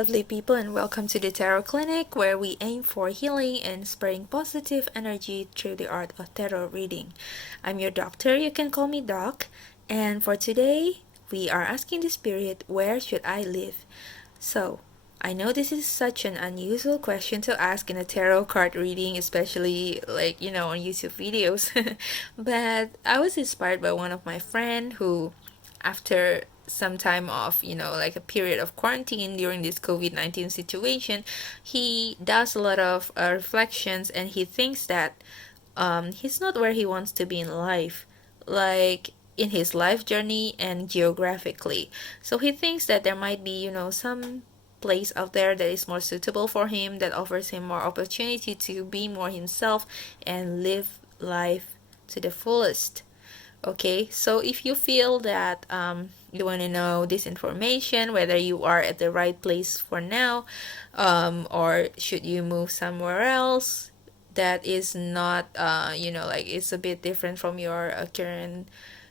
lovely people, and welcome to the Tarot Clinic, where we aim for healing and spreading positive energy through the art of tarot reading. I'm your doctor, you can call me Doc, and for today, we are asking the spirit, where should I live? So, I know this is such an unusual question to ask in a tarot card reading, especially on YouTube videos. But I was inspired by one of my friend who, after some time off, like a period of quarantine during this COVID-19 situation, he does a lot of reflections, and he thinks that he's not where he wants to be in life, like in his life journey and geographically. So he thinks that there might be, some place out there that is more suitable for him, that offers him more opportunity to be more himself and live life to the fullest. Okay, so if you feel that you want to know this information, whether you are at the right place for now, or should you move somewhere else that is not, it's a bit different from your current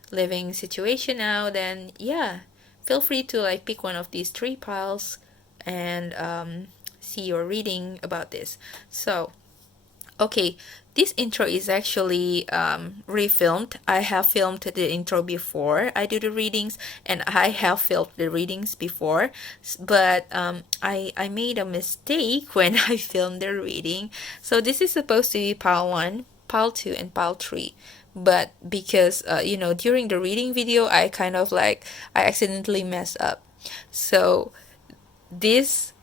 living situation now, then yeah, feel free to pick one of these three piles and see your reading about this. So, okay, this intro is actually refilmed. I have filmed the intro before I do the readings, and I have filmed the readings before, but I made a mistake when I filmed the reading. So this is supposed to be pile 1, pile 2, and pile 3. But because, during the reading video, I accidentally messed up. So this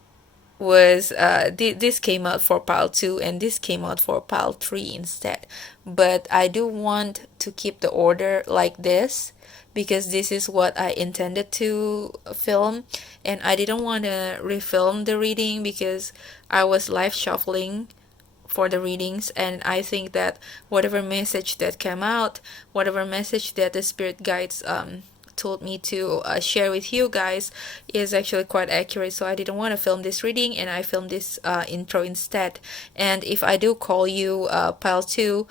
was this came out for pile 2 and this came out for pile 3 instead, but I do want to keep the order like this because this is what I intended to film, and I didn't want to refilm the reading because I was live shuffling for the readings, and I think that whatever message that came out, whatever message that the spirit guides told me to share with you guys is actually quite accurate. So I didn't want to film this reading, and I filmed this intro instead. And if I do call you pile 2,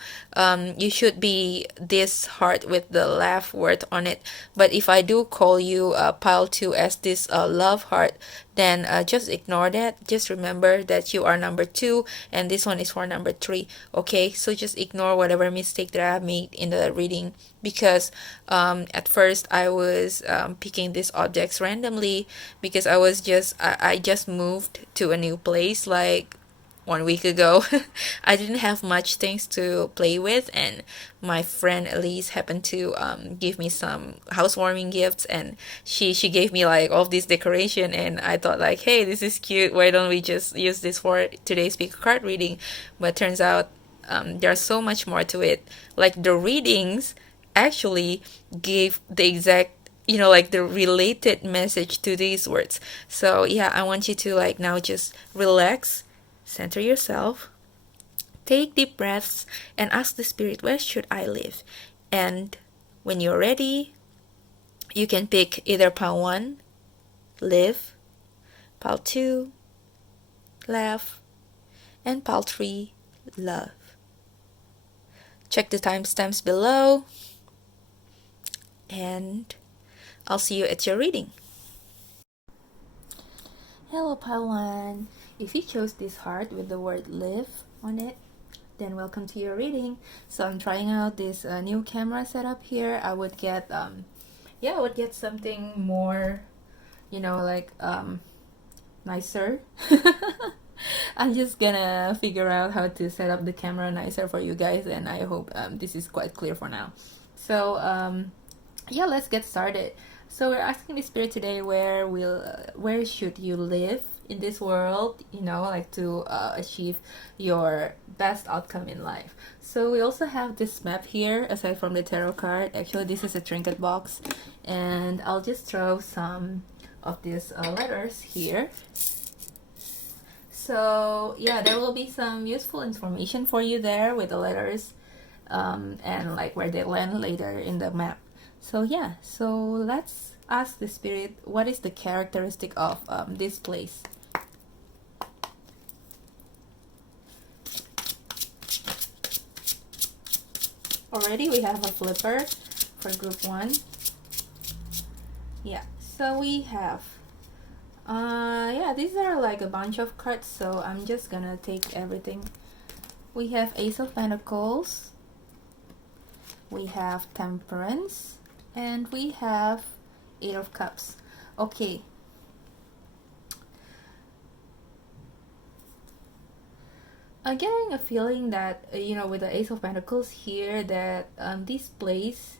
you should be this heart with the laugh word on it. But if I do call you pile 2 as this love heart, then just ignore that. Just remember that you are number 2 and this one is for number 3. Okay, so just ignore whatever mistake that I have made in the reading, because at first I was picking these objects randomly because I just moved to a new place like 1 week ago. I didn't have much things to play with, and my friend Elise happened to give me some housewarming gifts, and she gave me all this decoration, and I thought hey, this is cute, why don't we just use this for today's pickacard reading? But turns out there's so much more to it. The readings actually gave the exact the related message to these words. So yeah, I want you to now just relax, center yourself, take deep breaths, and ask the spirit, where should I live? And when you're ready, you can pick either pile 1, live, pile 2, laugh, and pile 3, love. Check the timestamps below, and I'll see you at your reading. Hello, pile 1. If you chose this heart with the word live on it, then welcome to your reading. So I'm trying out this new camera setup here. I would get something more, nicer. I'm just gonna figure out how to set up the camera nicer for you guys, and I hope this is quite clear for now. So yeah, let's get started. So we're asking the spirit today, where should you live in this world, to achieve your best outcome in life. So we also have this map here aside from the tarot card. Actually, this is a trinket box, and I'll just throw some of these letters here. So yeah, there will be some useful information for you there with the letters and where they land later in the map. So yeah, so let's ask the spirit, what is the characteristic of this place? Already we have a flipper for group 1. Yeah, so we have Yeah, these are like a bunch of cards, so I'm just gonna take everything. We have Ace of Pentacles, we have Temperance, and we have Eight of Cups. Okay. I'm getting a feeling that, with the Ace of Pentacles here, that this place,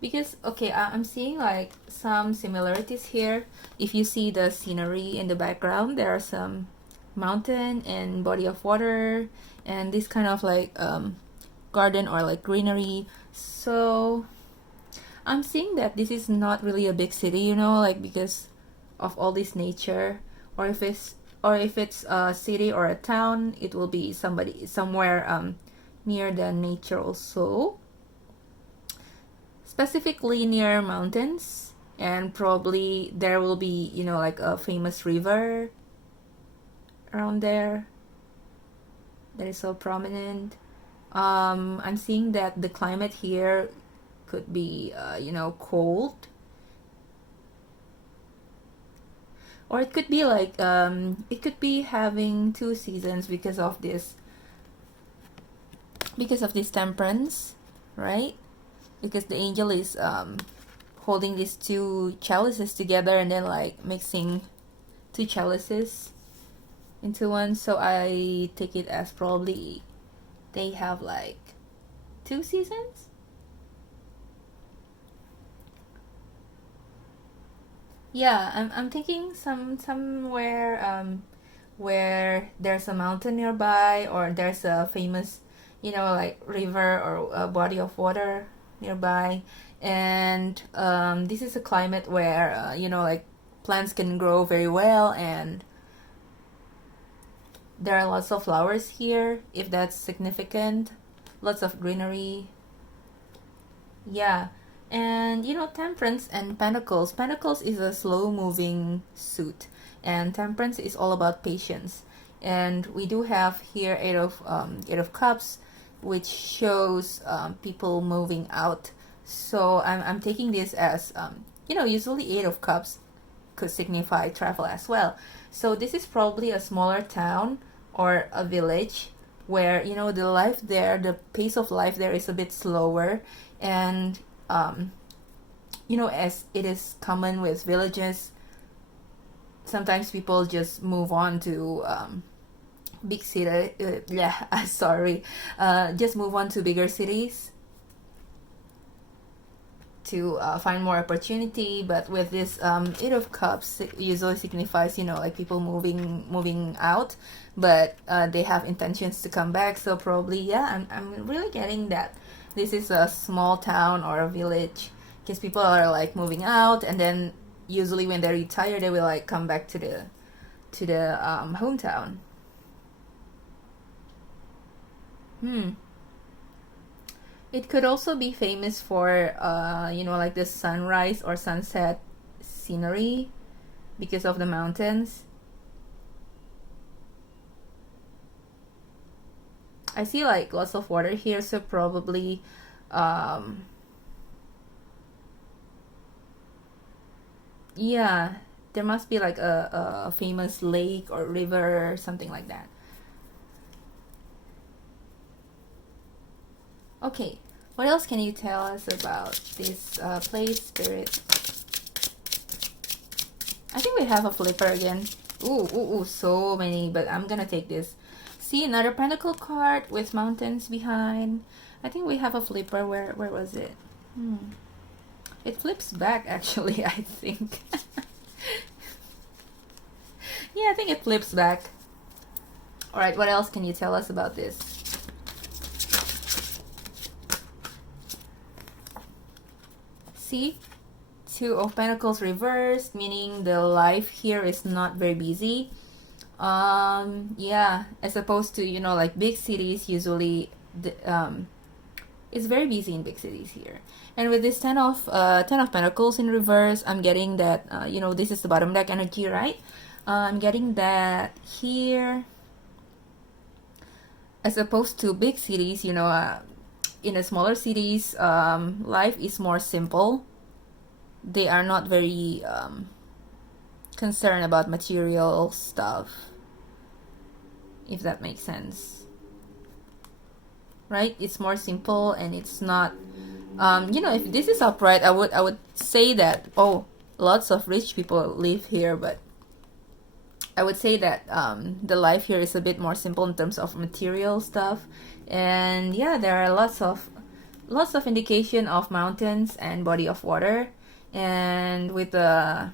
because, okay, I'm seeing like some similarities here. If you see the scenery in the background, there are some mountain and body of water, and this kind of like garden or like greenery. So I'm seeing that this is not really a big city, like because of all this nature, or if it's a city or a town, it will be somewhere near the nature also, specifically near mountains, and probably there will be like a famous river around there that is so prominent. I'm seeing that the climate here could be cold, or it could be like it could be having two seasons because of this temperance, right? Because the angel is holding these two chalices together and then like mixing two chalices into one. So I take it as probably they have like two seasons. Yeah, I'm thinking somewhere where there's a mountain nearby, or there's a famous like river or a body of water nearby. And this is a climate where like plants can grow very well, and there are lots of flowers here, if that's significant. Lots of greenery. Yeah. And temperance and pentacles. Pentacles is a slow moving suit, and temperance is all about patience. And we do have here eight of cups, which shows people moving out. So I'm taking this as usually eight of cups could signify travel as well. So this is probably a smaller town or a village where the pace of life there is a bit slower. And as it is common with villages, sometimes people just move on to big city. Just move on to bigger cities to find more opportunity. But with this eight of cups, it usually signifies like people moving out, but they have intentions to come back. So probably, yeah, I'm really getting that this is a small town or a village, because people are like moving out, and then usually when they retire they will like come back to the hometown. It could also be famous for like the sunrise or sunset scenery because of the mountains. I see like lots of water here, so probably yeah, there must be like a famous lake or river or something like that. Okay, what else can you tell us about this place, Spirit? I think we have a flipper again. Ooh, so many, but I'm gonna take this. See, another pentacle card with mountains behind. I think we have a flipper. Where was it? It flips back, actually, I think. Yeah, I think it flips back. Alright, what else can you tell us about this? See? Two of Pentacles reversed, meaning the life here is not very busy. Yeah, as opposed to like big cities, usually it's very busy in big cities here. And with this ten of Pentacles in reverse, I'm getting that this is the bottom deck energy, right? I'm getting that here, as opposed to big cities. In the smaller cities, life is more simple. They are not very concern about material stuff, if that makes sense, right? It's more simple, and it's not if this is upright, I would say that, oh, lots of rich people live here, but I would say that the life here is a bit more simple in terms of material stuff. And yeah, there are lots of indication of mountains and body of water, and with the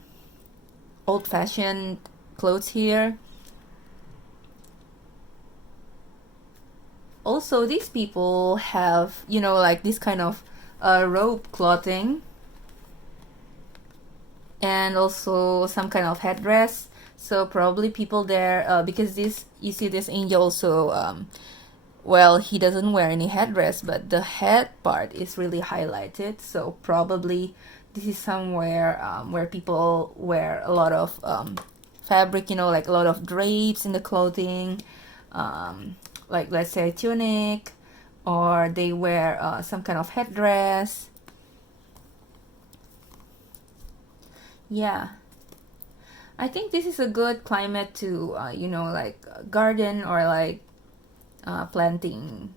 old-fashioned clothes here. Also, these people have, like this kind of robe clothing, and also some kind of headdress. So probably people there, because you see this angel also, well, he doesn't wear any headdress, but the head part is really highlighted. So probably this is somewhere where people wear a lot of fabric, like a lot of drapes in the clothing, like let's say tunic, or they wear some kind of headdress. Yeah, I think this is a good climate to like garden, or like planting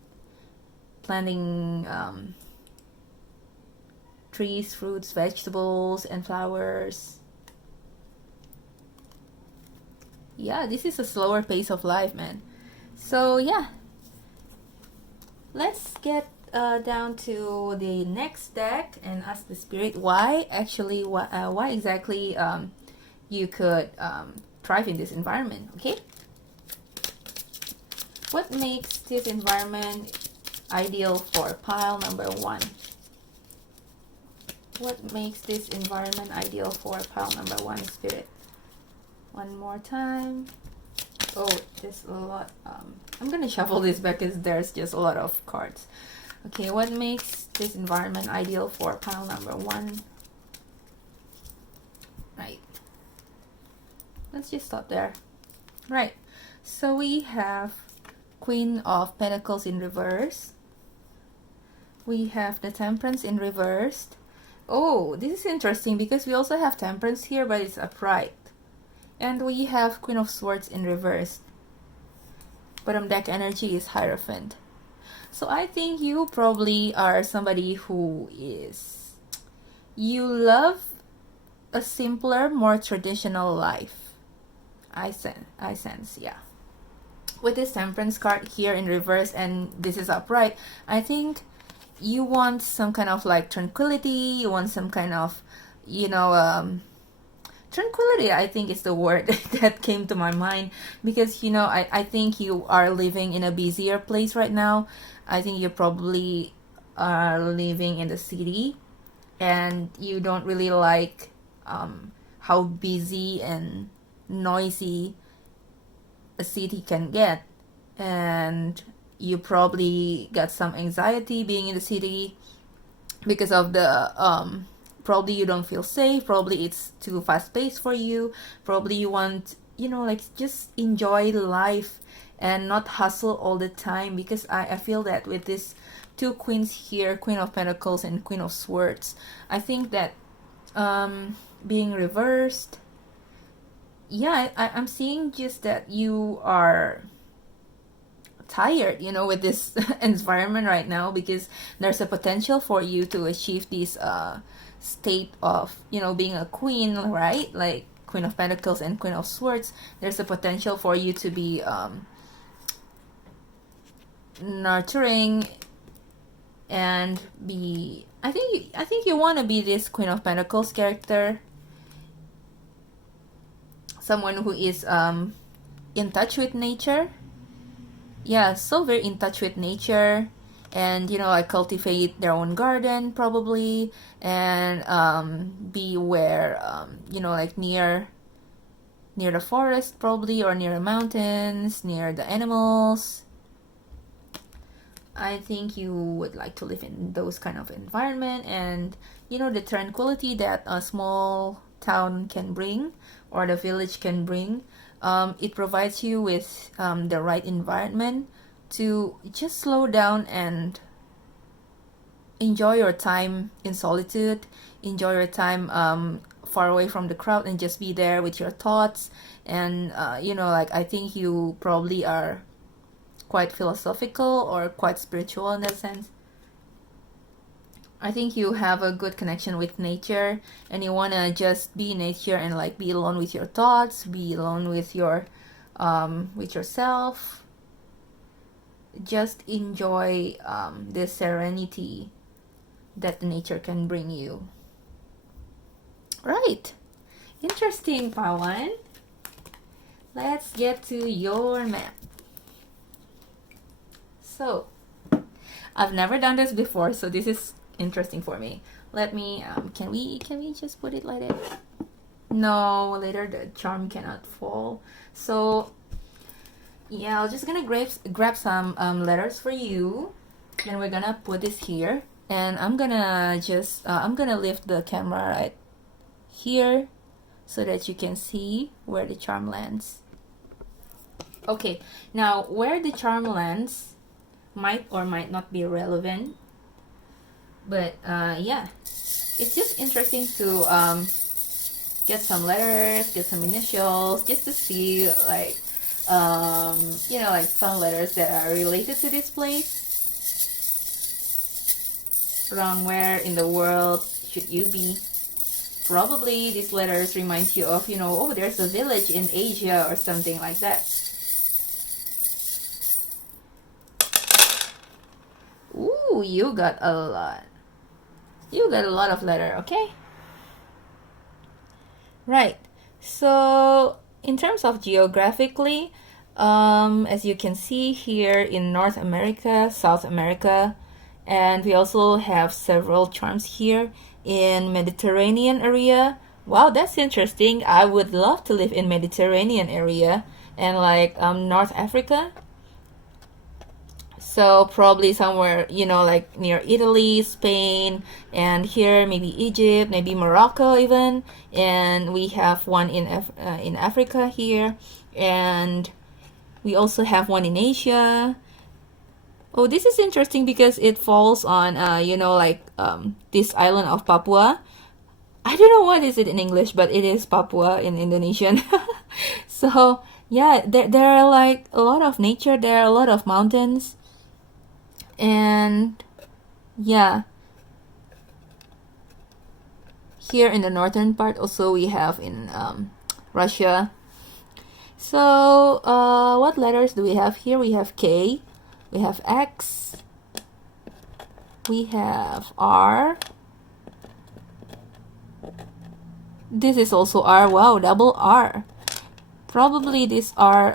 trees, fruits, vegetables, and flowers. Yeah, this is a slower pace of life, man. So yeah, let's get down to the next deck and ask the spirit why exactly you could thrive in this environment. Okay, what makes this environment ideal for pile number 1? What makes this environment ideal for pile number 1, spirit? One more time. Oh, there's a lot. I'm gonna shuffle this because there's just a lot of cards. Okay, what makes this environment ideal for pile number 1? Right. Let's just stop there. Right. So we have Queen of Pentacles in reverse. We have the Temperance in reversed. Oh, this is interesting because we also have Temperance here, but it's upright. And we have Queen of Swords in reverse. Bottom deck energy is Hierophant. So I think you probably are somebody who you love a simpler, more traditional life. I sense, yeah. With this Temperance card here in reverse, and this is upright, I think you want some kind of like tranquility. You want some kind of, tranquility, I think is the word that came to my mind, because I think you are living in a busier place right now. I think you probably are living in the city, and you don't really like how busy and noisy a city can get, and you probably got some anxiety being in the city because of the probably you don't feel safe, probably it's too fast paced for you, probably you want like just enjoy life and not hustle all the time, because I feel that with these two queens here, Queen of Pentacles and Queen of Swords, I think that being reversed, yeah, I'm seeing just that you are tired, with this environment right now, because there's a potential for you to achieve this state of, being a queen, right? Like Queen of Pentacles and Queen of Swords, there's a potential for you to be nurturing and be, I think you want to be this Queen of Pentacles character, someone who is in touch with nature. Yeah, so very in touch with nature, and like cultivate their own garden probably, and be where like near the forest probably, or near the mountains, near the animals. I think you would like to live in those kind of environment, and the tranquility that a small town can bring, or the village can bring. It provides you with the right environment to just slow down and enjoy your time in solitude, enjoy your time far away from the crowd, and just be there with your thoughts. And like, I think you probably are quite philosophical or quite spiritual in that sense. I think you have a good connection with nature, and you want to just be in nature and like be alone with your thoughts, be alone with with yourself. Just enjoy the serenity that the nature can bring you. Right. Interesting, Pawan. Let's get to your map. So, I've never done this before, so this is interesting for me. Let me can we just put it like that? No, later the charm cannot fall. So yeah, I'm just gonna grab some letters for you, and we're gonna put this here, and I'm gonna just I'm gonna lift the camera right here so that you can see where the charm lands. Okay, now where the charm lands might or might not be relevant, but yeah, it's just interesting to get some letters, get some initials, just to see like like some letters that are related to this place. Around where in the world should you be? Probably these letters remind you of, oh, there's a village in Asia or something like that. Ooh, you got a lot. You got a lot of letter, okay? Right. So in terms of geographically, as you can see here in North America, South America, and we also have several charms here in Mediterranean area. Wow, that's interesting. I would love to live in Mediterranean area and like North Africa. So probably somewhere, like near Italy, Spain, and here maybe Egypt, maybe Morocco even. And we have one in Africa here, and we also have one in Asia. Oh, this is interesting because it falls on, this island of Papua. I don't know what is it in English, but it is Papua in Indonesian. So yeah, there are like a lot of nature. There are a lot of mountains. And yeah, here in the northern part also we have in Russia. So what letters do we have here? We have K, we have X, we have R. This is also R. Wow, double R. Probably these are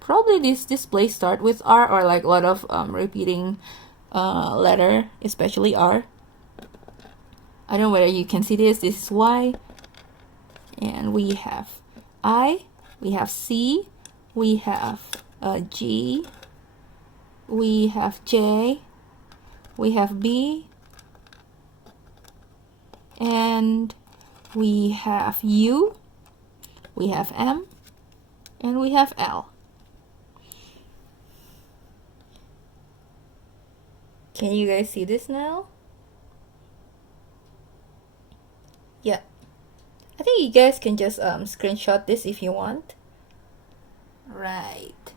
probably this place start with R, or like a lot of repeating letter, especially R. I don't know whether you can see this. This is Y, and we have I, we have C, we have G, we have J, we have B, and we have U, we have M, and we have L. Can you guys see this now? Yeah. I think you guys can just screenshot this if you want. Right.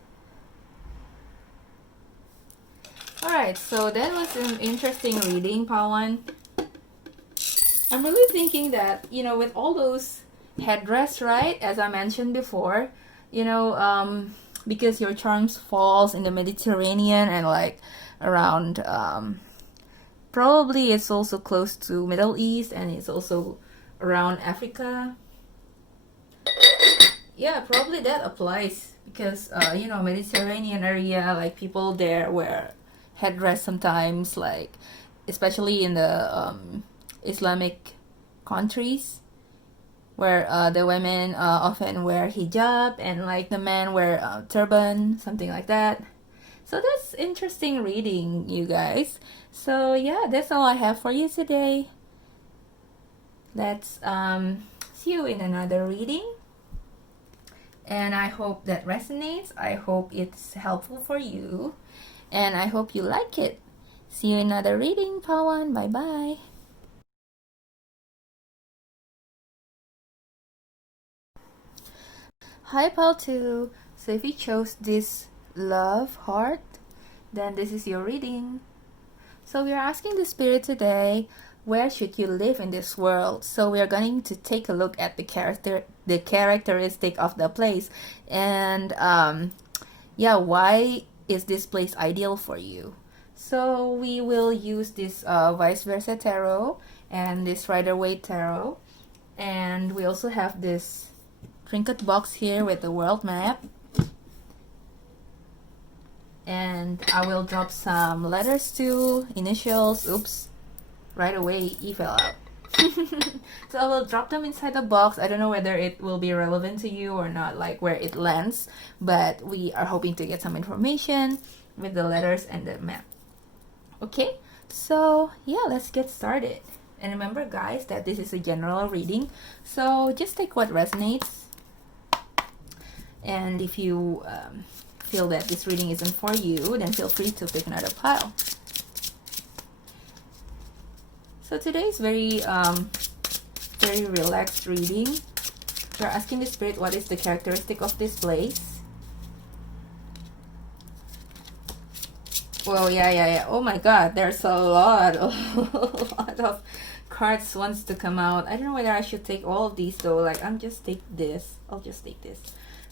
Alright, so that was an interesting reading, Pawan. I'm really thinking that, with all those headdress, right, as I mentioned before, because your charms falls in the Mediterranean and like around probably it's also close to Middle East, and it's also around Africa. Yeah, probably that applies because Mediterranean area, like people there wear headdress sometimes, like especially in the Islamic countries, where the women often wear hijab and like the men wear turban, something like that. So that's interesting reading, you guys. So yeah, that's all I have for you today. Let's see you in another reading. And I hope that resonates. I hope it's helpful for you. And I hope you like it. See you in another reading, Pawan. Bye bye. Hi, Pal 2. So if you chose this love heart, then this is your reading. So we are asking the spirit today, where should you live in this world? So we are going to take a look at the characteristic of the place, and why is this place ideal for you? So we will use this vice versa tarot and this Rider-Waite tarot, and we also have this trinket box here with the world map. And I will drop some letters too, initials. Oops, right away E fell out. So I will drop them inside the box. I don't know whether it will be relevant to you or not, like where it lands, but we are hoping to get some information with the letters and the map. Okay, so yeah, let's get started. And remember guys that this is a general reading, so just take what resonates. And if you feel that this reading isn't for you, then feel free to pick another pile. So today is very relaxed reading. We're asking the spirit, what is the characteristic of this place? Well, yeah. Oh my god, there's a lot of cards wants to come out. I don't know whether I should take all of these though. Like, I'll just take this.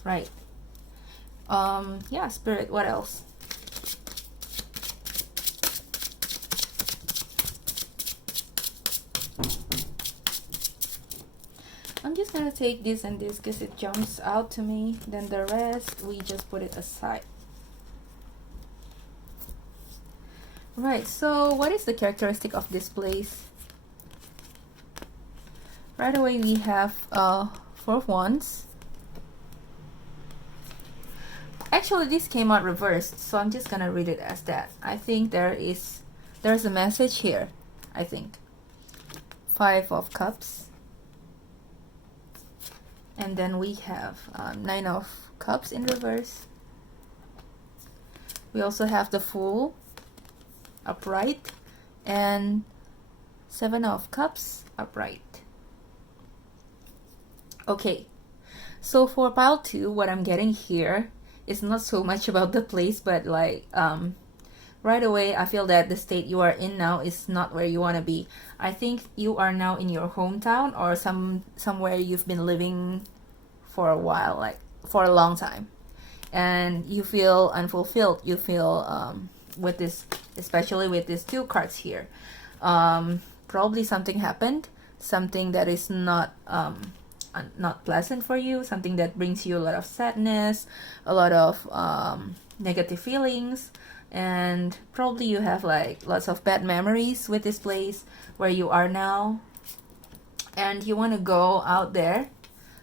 Right. Yeah, spirit, what else? I'm just gonna take this and this because it jumps out to me. Then the rest, we just put it aside. Right, so what is the characteristic of this place? Right away, we have 4 of Wands. Actually, this came out reversed, so I'm just gonna read it as that. I think there's a message here, I think. 5 of Cups. And then we have 9 of Cups in reverse. We also have the Fool upright and 7 of Cups upright. Okay, so for pile 2, what I'm getting here is not so much about the place, but like right away I feel that the state you are in now is not where you want to be. I think you are now in your hometown or somewhere you've been living for a while, like for a long time, and you feel unfulfilled. You feel with this, especially with these 2 cards here, probably something happened, something that is not pleasant for you, something that brings you a lot of sadness, a lot of negative feelings, and probably you have like lots of bad memories with this place where you are now, and you want to go out there.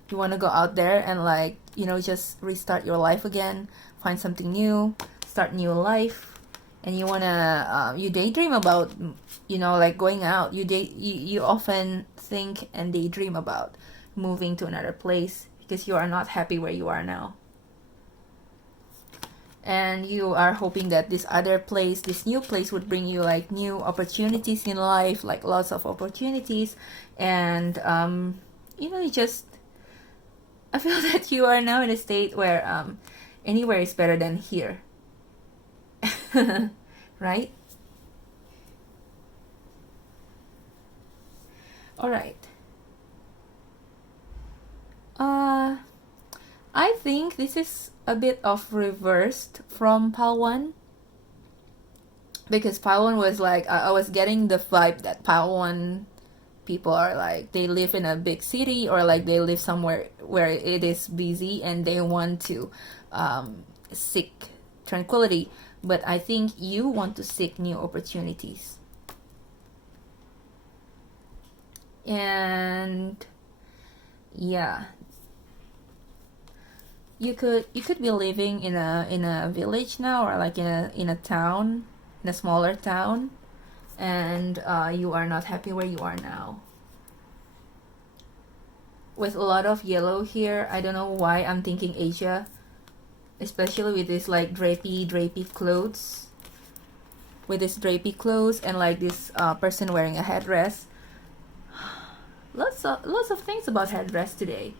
You want to go out there and, like, you know, just restart your life again, find something new, start new life, and you want to you daydream about, you know, like going out. You often think and daydream about moving to another place because you are not happy where you are now, and you are hoping that this other place, this new place, would bring you like new opportunities in life, like lots of opportunities. And you know, I feel that you are now in a state where anywhere is better than here. Right? All right. I think this is a bit of reversed from pile 1, because pile 1 was like, I was getting the vibe that pile 1 people are like, they live in a big city, or like they live somewhere where it is busy and they want to seek tranquility. But I think you want to seek new opportunities. And yeah, you could be living in a village now, or like in a town, in a smaller town, and you are not happy where you are now. With a lot of yellow here, I don't know why I'm thinking Asia, especially with this like drapey clothes. with this drapey clothes and like this person wearing a headdress. Lots of things about headdress today.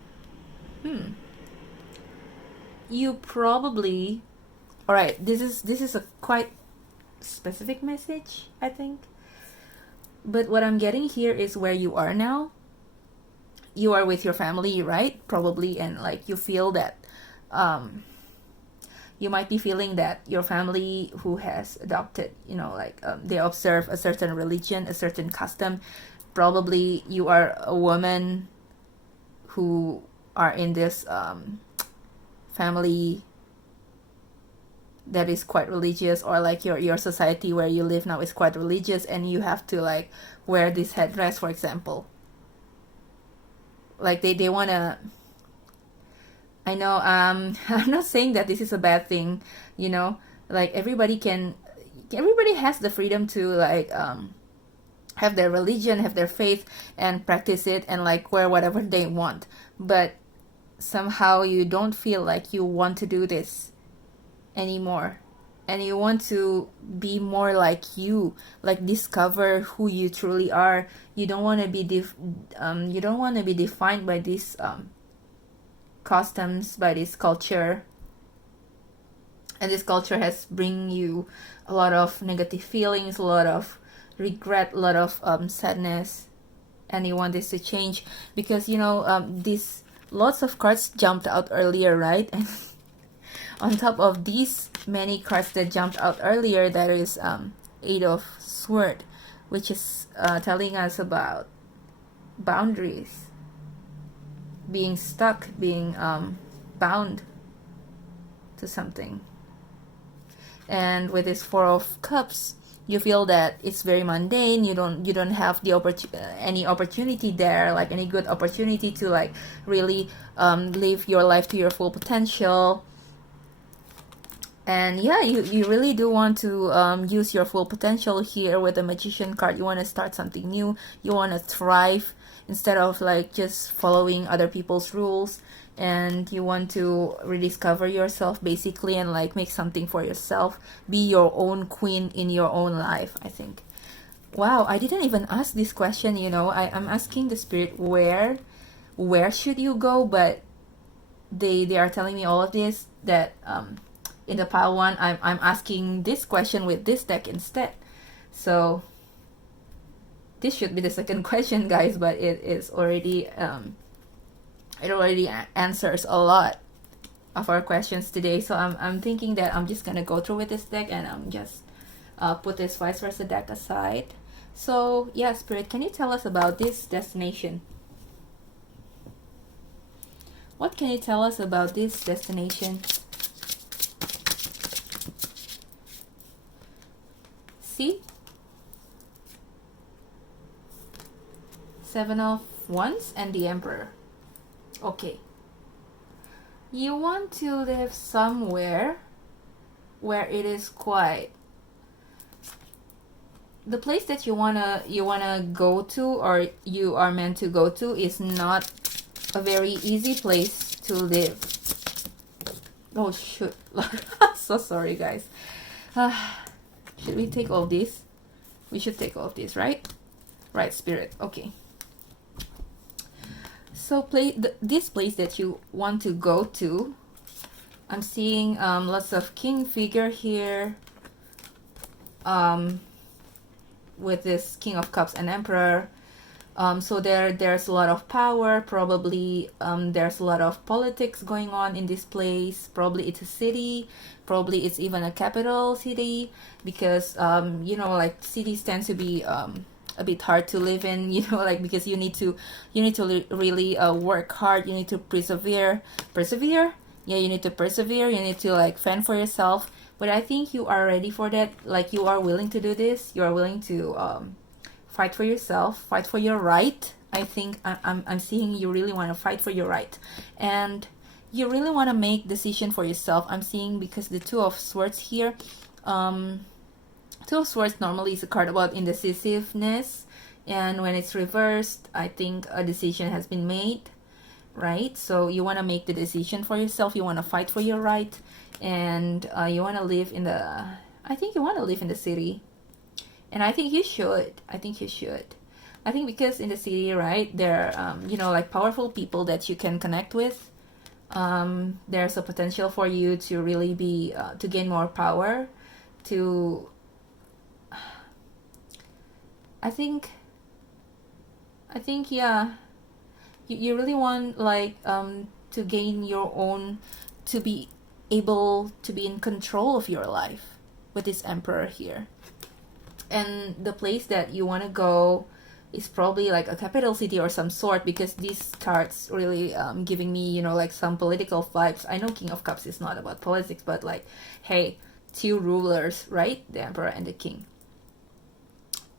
You probably, all right, this is a quite specific message, I think. But what I'm getting here is where you are now. You are with your family, right? Probably, and like you feel that you might be feeling that your family who has adopted, like they observe a certain religion, a certain custom. Probably you are a woman who are in this family that is quite religious, or like your society where you live now is quite religious, and you have to like wear this headdress, for example. Like they want to, I know, I'm not saying that this is a bad thing, like everybody has the freedom to like have their religion, have their faith, and practice it, and like wear whatever they want. But somehow you don't feel like you want to do this anymore, and you want to be more like you, like discover who you truly are. You don't want to be defined by these customs, by this culture, and this culture has bring you a lot of negative feelings, a lot of regret, a lot of sadness, and you want this to change because these lots of cards jumped out earlier, right? And on top of these many cards that jumped out earlier, there is Eight of Swords, which is telling us about boundaries, being stuck, being bound to something. And with this Four of Cups, you feel that it's very mundane. You don't have the any opportunity there, like any good opportunity to like really live your life to your full potential. And yeah, you really do want to use your full potential here with the Magician card. You want to start something new. You want to thrive instead of like just following other people's rules. And you want to rediscover yourself basically, and like make something for yourself. Be your own queen in your own life, I think. Wow, I didn't even ask this question, I'm asking the spirit where should you go, but they are telling me all of this, that in the pile one, I'm asking this question with this deck instead. So this should be the second question, guys, but it is already it already answers a lot of our questions today. So I'm thinking that I'm just gonna go through with this deck, and I'm just put this vice versa deck aside. So yeah, Spirit, can you tell us about this destination? What can you tell us about this destination? See? Seven of Wands and the Emperor. Okay. You want to live somewhere where it is quiet. The place that you wanna go to, or you are meant to go to, is not a very easy place to live. Oh shoot. So sorry, guys. Should we take all this? We should take all of this, right? Right, Spirit. Okay. So this place that you want to go to, I'm seeing lots of king figure here, with this King of Cups and Emperor. So there's a lot of power. Probably there's a lot of politics going on in this place. Probably it's a city. Probably it's even a capital city, because like cities tend to be a bit hard to live in, like because you need to really work hard. You need to persevere. Yeah, you need to persevere. You need to like fend for yourself. But I think you are ready for that. Like you are willing to do this. You are willing to fight for yourself, fight for your right. I think I'm seeing you really want to fight for your right, and you really want to make decision for yourself. I'm seeing, because the Two of Swords here, Two of Swords normally is a card about indecisiveness, and when it's reversed, I think a decision has been made, right? So you want to make the decision for yourself. You want to fight for your right, and you want to live in the, I think you want to live in the city. And I think you should. I think you should. I think because in the city, right, there are, like powerful people that you can connect with. There's a potential for you to really be, to gain more power, to, I think, yeah, you really want, like, to gain your own, to be able to be in control of your life with this emperor here. And the place that you want to go is probably like a capital city or some sort, because these cards really giving me, like some political vibes. I know King of Cups is not about politics, but like, hey, two rulers, right? The Emperor and the King.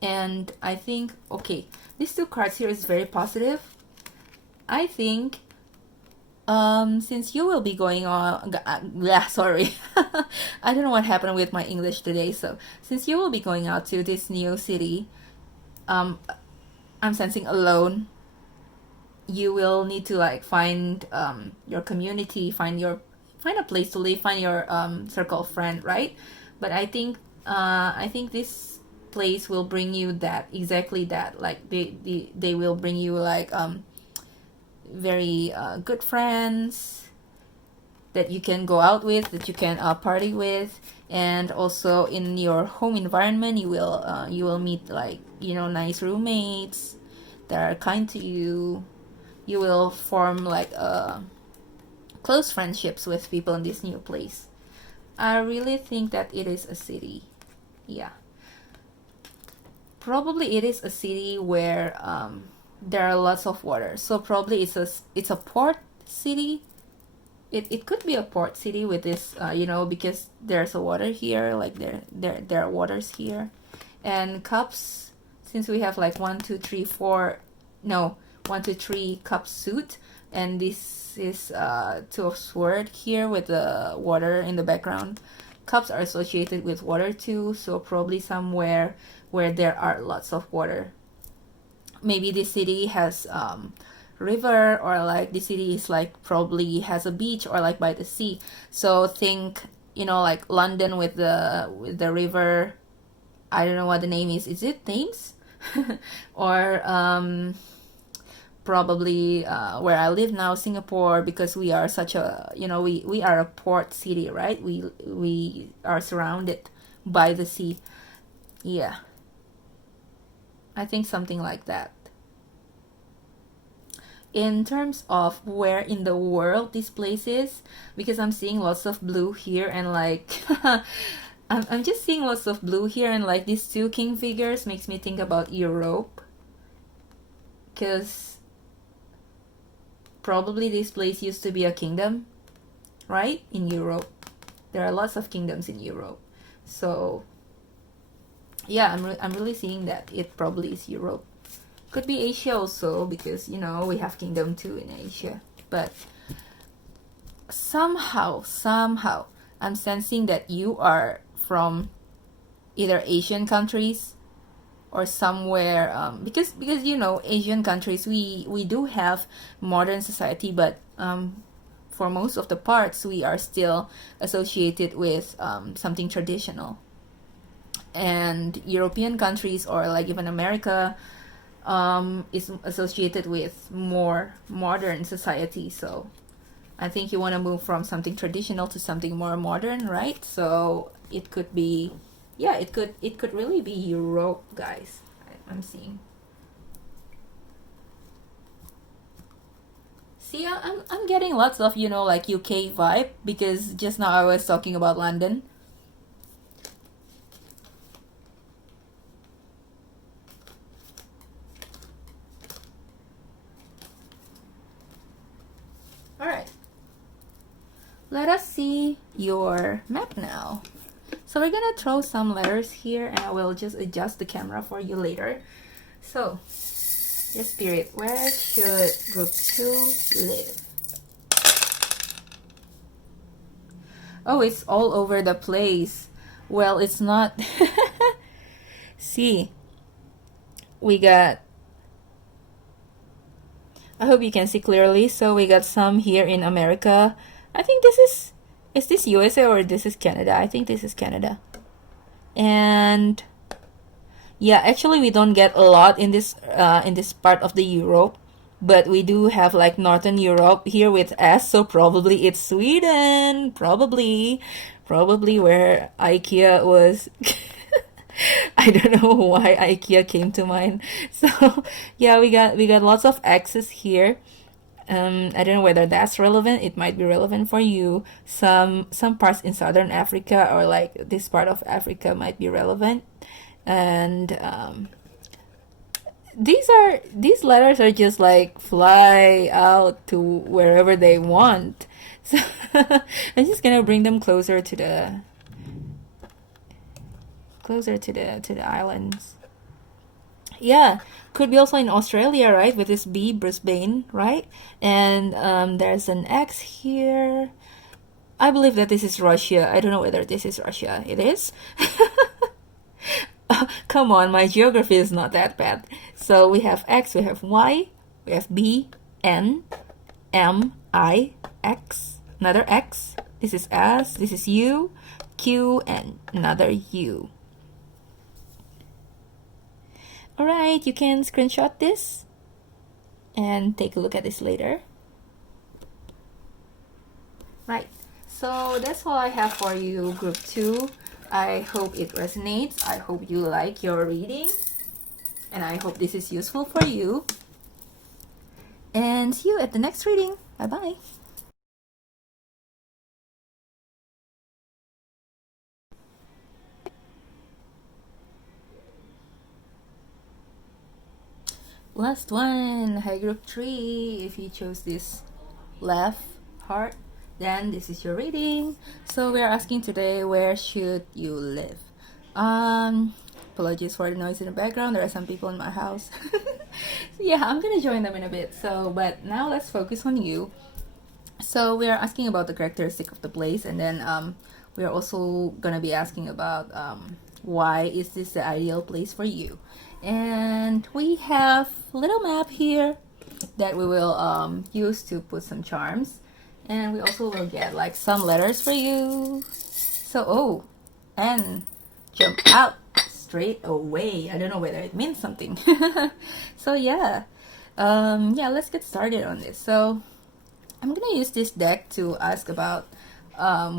And I think, okay, these two cards here is very positive. I think since you will be going on, sorry, I don't know what happened with my English today. So since you will be going out to this new city, I'm sensing alone. You will need to like find your community, find a place to live, find your circle of friends, right? But I think this place will bring you that, exactly that. Like they will bring you like very good friends that you can go out with, that you can party with. And also in your home environment, you will meet like, nice roommates that are kind to you. You will form like close friendships with people in this new place. I really think that it is a city. Yeah, probably it is a city where there are lots of water. So probably it's a port city. It could be a port city with this, because there's a water here, like there are waters here. And cups, since we have like 1 2 3 4, no, 1 2 3 cup suit, and this is two of sword here with the water in the background. Cups are associated with water too, so probably somewhere where there are lots of water. Maybe this city has river, or like the city is like probably has a beach or like by the sea. So think, like London with the river. I don't know what the name is. Is it Thames? Or probably where I live now, Singapore, because we are such a, we are a port city, right? We are surrounded by the sea. Yeah, I think something like that. In terms of where in the world this place is, because I'm seeing lots of blue here, and like I'm just seeing lots of blue here, and like these two king figures makes me think about Europe, because probably this place used to be a kingdom, right? In Europe, there are lots of kingdoms in Europe. So yeah, I'm really seeing that it probably is Europe. Could be Asia also, because we have kingdom too in Asia. But somehow I'm sensing that you are from either Asian countries or somewhere, because Asian countries, we do have modern society, but for most of the parts we are still associated with something traditional. And European countries, or like even America, is associated with more modern society. So I think you want to move from something traditional to something more modern, right? So it could be, yeah, it could really be Europe, guys. I'm seeing. See, I'm getting lots of like UK vibe, because just now I was talking about London. Alright, let us see your map now. So we're gonna throw some letters here, and I will just adjust the camera for you later. So, your spirit, where should group 2 live? Oh, it's all over the place. Well, it's not. See, we got, I hope you can see clearly. So we got some here in America. I think is this USA or this is Canada? I think this is Canada. And Yeah, actually we don't get a lot in this part of the Europe, but we do have like Northern Europe here with S, so probably it's Sweden. Probably where IKEA was. I don't know why IKEA came to mind. So yeah, we got lots of X's here. I don't know whether that's relevant. It might be relevant for you. Some parts in Southern Africa or like this part of Africa might be relevant. And these letters are just like fly out to wherever they want. So I'm just gonna bring them closer to the islands. Yeah, could be also in Australia, right? With this B, Brisbane, right? And there's an X here. I believe that this is Russia. I don't know whether this is Russia. It is? Come on, my geography is not that bad. So we have X, we have Y, we have B, N, M, I, X, another X. This is S, this is U, Q, and another U. Alright, you can screenshot this and take a look at this later. Right, so that's all I have for you, Group 2. I hope it resonates. I hope you like your reading. And I hope this is useful for you. And see you at the next reading. Bye-bye. Last one. Hi, Group 3. If you chose this left heart, then this is your reading. So we are asking today, where should you live? Apologies for the noise in the background. There are some people in my house. Yeah, I'm gonna join them in a bit. But now let's focus on you. So we are asking about the characteristic of the place, and then we are also gonna be asking about why is this the ideal place for you. And we have a little map here that we will use to put some charms, and we also will get like some letters for you. So and jump out straight away. I don't know whether it means something. So yeah, let's get started on this. So I'm gonna use this deck to ask about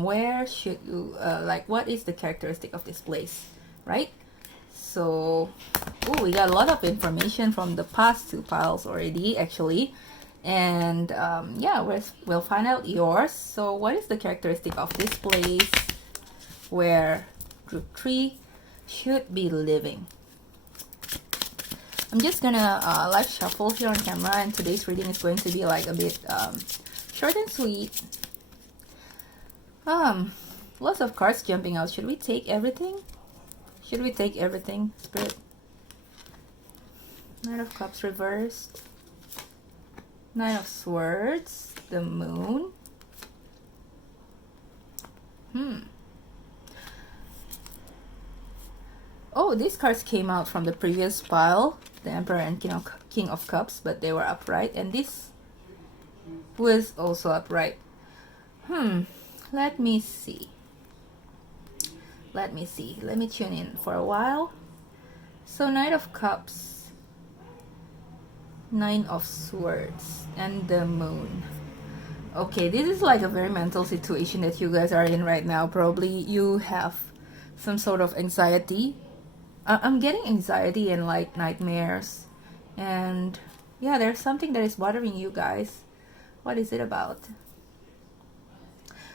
where should you what is the characteristic of this place, right? So we got a lot of information from the past two piles already, actually. And we'll find out yours. So what is the characteristic of this place where Group 3 should be living? I'm just gonna live shuffle here on camera, and today's reading is going to be like a bit short and sweet. Lots of cards jumping out. Should we take everything? Should we take everything, Spirit? Knight of Cups reversed. Nine of Swords. The Moon. Oh, these cards came out from the previous pile. The Emperor and King of Cups, but they were upright. And this was also upright. Let me see. Let me tune in for a while. So Knight of Cups, Nine of Swords, and the Moon. Okay, this is like a very mental situation that you guys are in right now. Probably you have some sort of anxiety. I'm getting anxiety and like nightmares. And yeah, there's something that is bothering you guys. What is it about?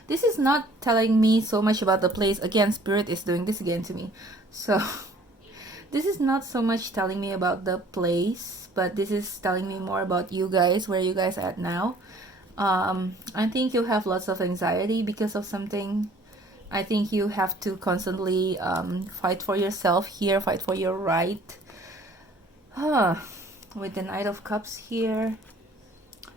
This is not telling me so much about the place. Again, Spirit is doing this again to me. So this is not so much telling me about the place, but this is telling me more about you guys, where you guys are at now. I think you have lots of anxiety because of something. I think you have to constantly fight for yourself here, fight for your right. With the Knight of Cups here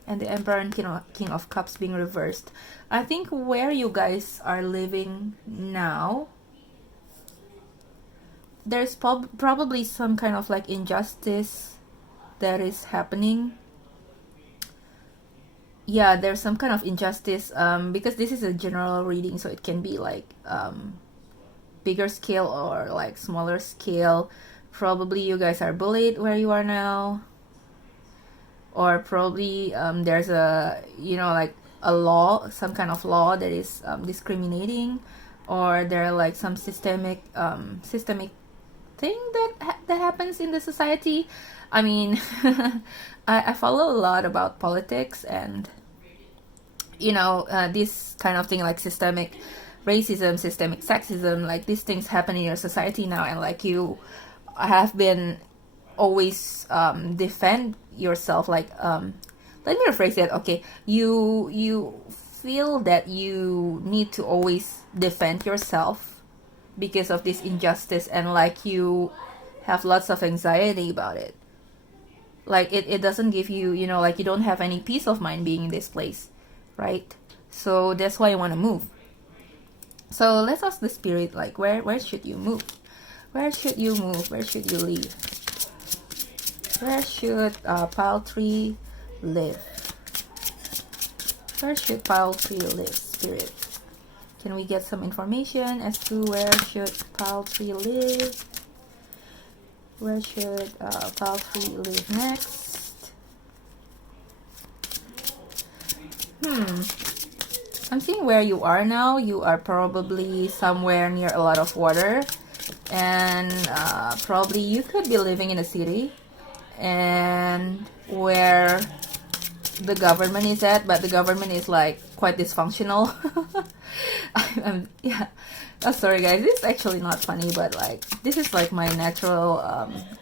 and the Emperor and King of Cups being reversed. I think where you guys are living now, there's probably some kind of like injustice that is happening. Yeah, there's some kind of injustice because this is a general reading, so it can be like bigger scale or like smaller scale. Probably you guys are bullied where you are now, or probably there's a, like a law, some kind of law that is discriminating, or there are like some systemic thing that happens in the society. I mean, I follow a lot about politics, and this kind of thing, like systemic racism, systemic sexism, like these things happen in your society now, and like you have been always defend yourself, like let me rephrase that. Okay, you feel that you need to always defend yourself because of this injustice, and like you have lots of anxiety about it. Like it doesn't give you, like you don't have any peace of mind being in this place, right? So that's why you want to move. So let's ask the spirit, like where should you move? Where should you move? Where should you leave? Where should pile 3 live? Where should pile 3 live, spirit? Can we get some information as to where should pile 3 live? Where should pile 3 live next? I'm seeing where you are now. You are probably somewhere near a lot of water, and probably you could be living in a city and where the government is at, but the government is like quite dysfunctional. Yeah. Oh, sorry guys, this is actually not funny, but like this is like my natural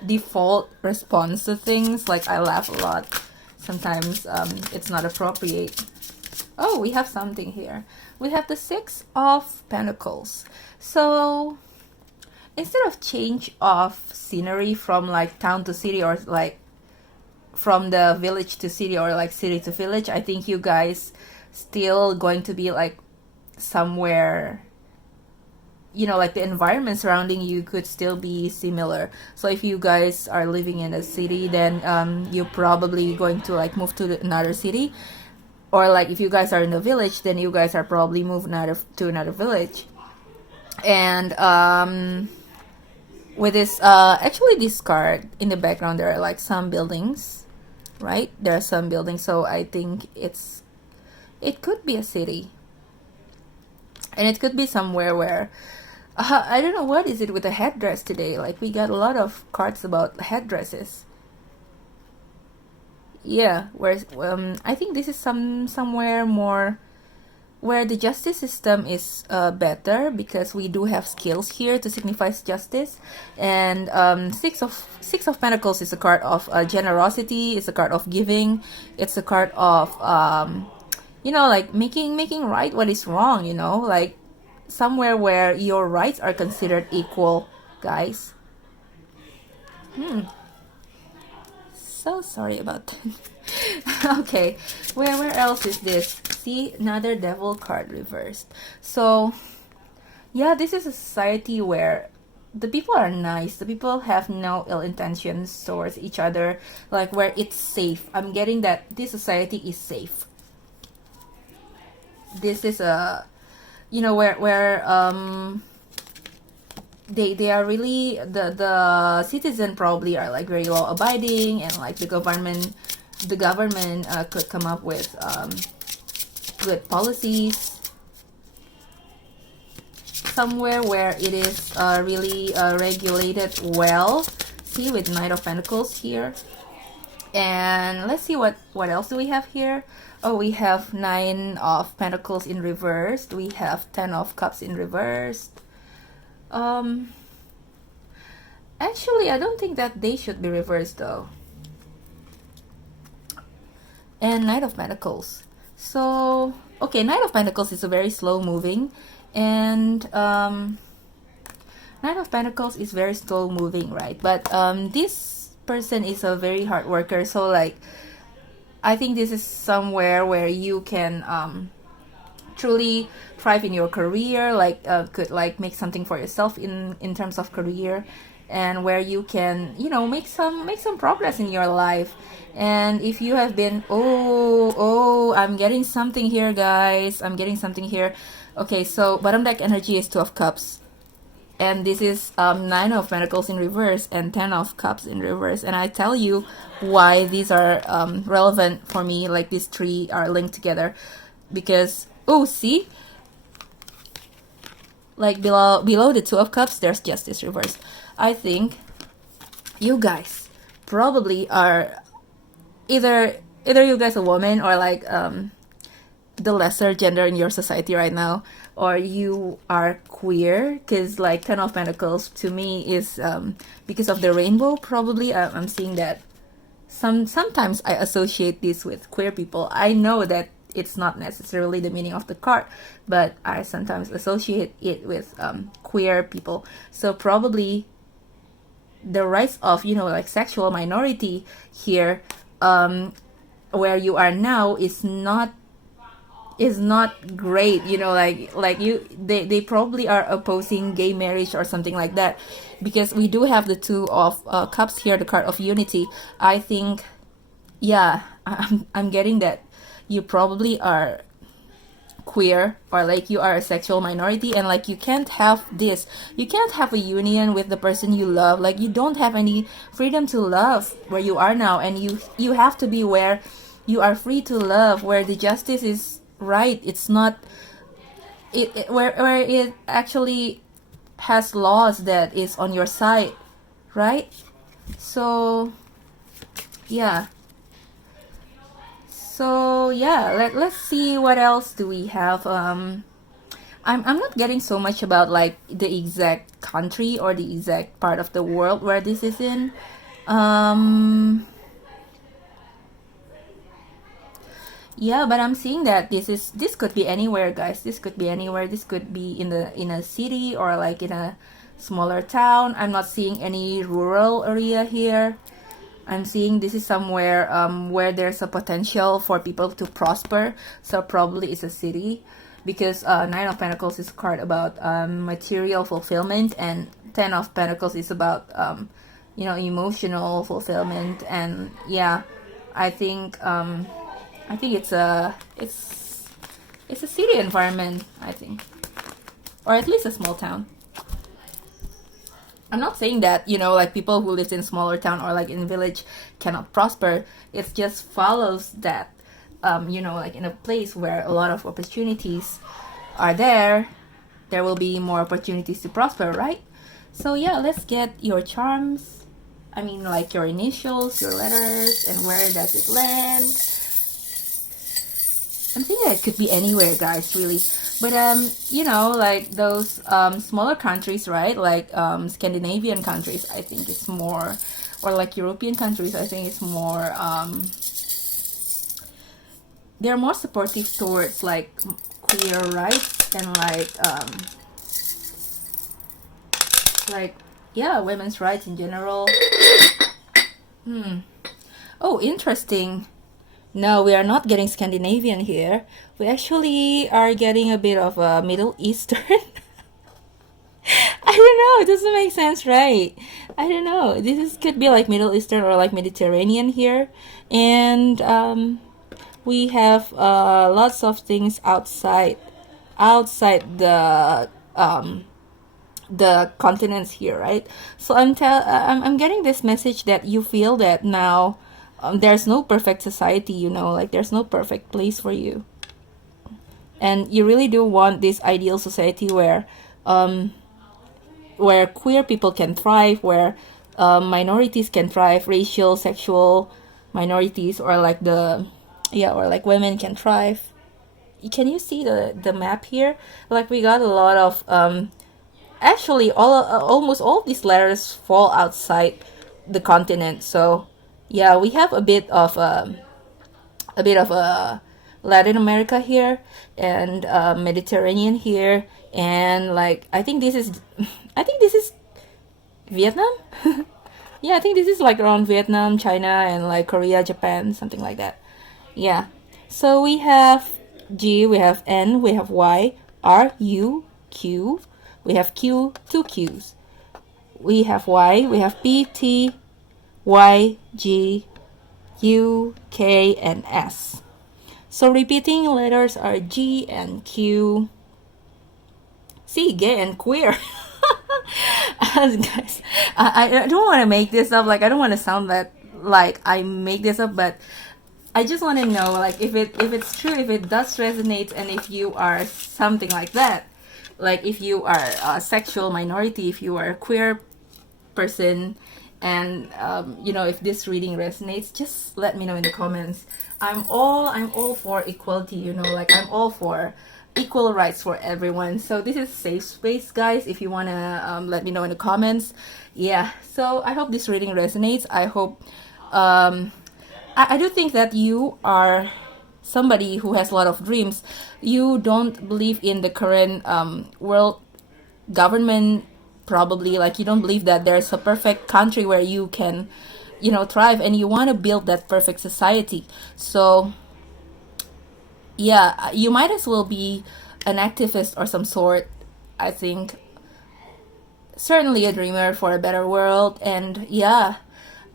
default response to things. Like I laugh a lot. Sometimes it's not appropriate. Oh, we have something here. We have the 6 of Pentacles. So instead of change of scenery from like town to city, or like from the village to city, or like city to village, I think you guys still going to be like somewhere, like the environment surrounding you could still be similar. So if you guys are living in a city, then you're probably going to like move to another city, or like if you guys are in a village, then you guys are probably moving to another village. And with this actually this card in the background, there are like some buildings, right? There are some buildings, so I think it could be a city, and it could be somewhere where I don't know, what is it with the headdress today? Like we got a lot of cards about headdresses. Yeah, where I think this is somewhere more where the justice system is better, because we do have skills here to signify justice. And six of Pentacles is a card of generosity. It's a card of giving. It's a card of like making right what is wrong. Like somewhere where your rights are considered equal, guys. So sorry about that. Okay, where else is this? See, another devil card reversed. So yeah, this is a society where the people are nice. The people have no ill intentions towards each other, like where it's safe. I'm getting that this society is safe. This is a where they are really, the citizen probably are like very law abiding, and like the government could come up with good policies. Somewhere where it is really regulated well. See, with Knight of Pentacles here. And let's see what else do we have here. Oh, we have 9 of Pentacles in reversed. We have 10 of Cups in reversed. Actually, I don't think that they should be reversed though. And Knight of Pentacles. So, okay, Knight of Pentacles is a very slow moving, and Knight of Pentacles is very slow moving, right? But this person is a very hard worker, so like I think this is somewhere where you can truly thrive in your career, like could like make something for yourself in terms of career, and where you can make some progress in your life. And if you have been I'm getting something here, guys. I'm getting something here. Okay, so bottom deck energy is 2 of Cups, and this is 9 of Pentacles in reverse and 10 of Cups in reverse. And I tell you why these are relevant for me, like these three are linked together, because oh, see, like below the 2 of Cups there's Justice reverse. I think you guys probably are either you guys a woman, or like the lesser gender in your society right now, or you are queer, because like 10 of Pentacles to me is because of the rainbow. Probably I'm seeing that sometimes I associate this with queer people. I know that it's not necessarily the meaning of the card, but I sometimes associate it with queer people. So probably the rights of, you know, like sexual minority here, where you are now is not great, you know, like you they probably are opposing gay marriage or something like that, because we do have the 2 of Cups here, the card of unity. I think, yeah, I'm getting that you probably are queer, or like you are a sexual minority, and like you can't have a union with the person you love. Like you don't have any freedom to love where you are now, and you have to be where you are free to love, where the justice is right. It's not where it actually has laws that is on your side, right? So yeah, let's see what else do we have. I'm not getting so much about like the exact country or the exact part of the world where this is in. Yeah, but I'm seeing that this could be anywhere, guys. This could be anywhere. This could be in a city, or like in a smaller town. I'm not seeing any rural area here. I'm seeing this is somewhere where there's a potential for people to prosper. So probably it's a city, because 9 of Pentacles is a card about material fulfillment, and 10 of Pentacles is about you know, emotional fulfillment. And yeah, I think it's a city environment, I think, or at least a small town. I'm not saying that, you know, like people who live in smaller town or like in village cannot prosper. It just follows that, you know, like in a place where a lot of opportunities are there will be more opportunities to prosper, right? So yeah, let's get your charms. I mean, like your initials, your letters, and where does it land? I'm thinking that it could be anywhere, guys, really. But you know, like those smaller countries, right? Like Scandinavian countries, I think it's more, or like European countries, I think it's more. They're more supportive towards like queer rights and like yeah, women's rights in general. Oh, interesting. No, we are not getting Scandinavian here. We actually are getting a bit of a Middle Eastern. I don't know. It doesn't make sense, right? I don't know. Could be like Middle Eastern or like Mediterranean here, and we have lots of things outside the continents here, right? So I'm getting this message that you feel that now. There's no perfect society, you know, like there's no perfect place for you, and you really do want this ideal society where queer people can thrive, where minorities can thrive, racial, sexual minorities, or like or like women can thrive. Can you see the map here? Like we got a lot of actually almost all of these letters fall outside the continent. So yeah, we have a bit of Latin America here, and Mediterranean here, and like I think this is Vietnam. Yeah, I think this is like around Vietnam, China, and like Korea, Japan, something like that. Yeah. So we have G, we have N, we have Y, R, U, Q, we have Q, 2 Qs. We have Y, we have P, T, Y, G, U, K, and S. So repeating letters are G and Q. See, gay and queer. Guys, I don't want to make this up. Like, I don't want to sound that like I make this up, but I just want to know, like, if it's true, if it does resonate, and if you are something like that, like if you are a sexual minority, if you are a queer person, and if this reading resonates, just let me know in the comments. I'm all for equality. Like, I'm all for equal rights for everyone. So this is safe space, guys. If you wanna let me know in the comments. Yeah. So I hope this reading resonates. I hope. I do think that you are somebody who has a lot of dreams. You don't believe in the current world government, probably. Like, you don't believe that there's a perfect country where you can thrive, and you want to build that perfect society. So yeah, you might as well be an activist or some sort. I think certainly a dreamer for a better world. And yeah,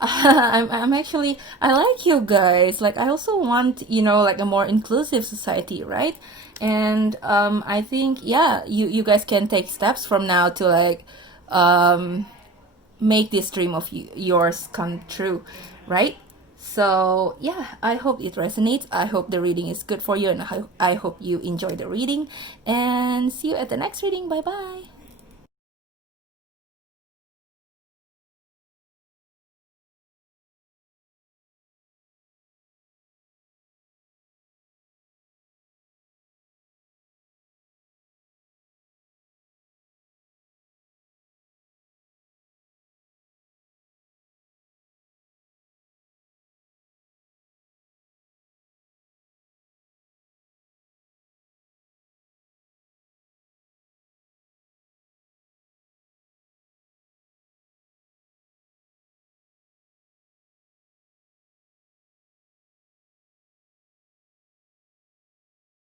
I'm actually, I like you guys. Like, I also want like a more inclusive society, right? And I think, yeah, you guys can take steps from now to like make this dream of yours come true, right? So yeah, I hope it resonates. I hope the reading is good for you, and I hope you enjoy the reading, and see you at the next reading. Bye bye.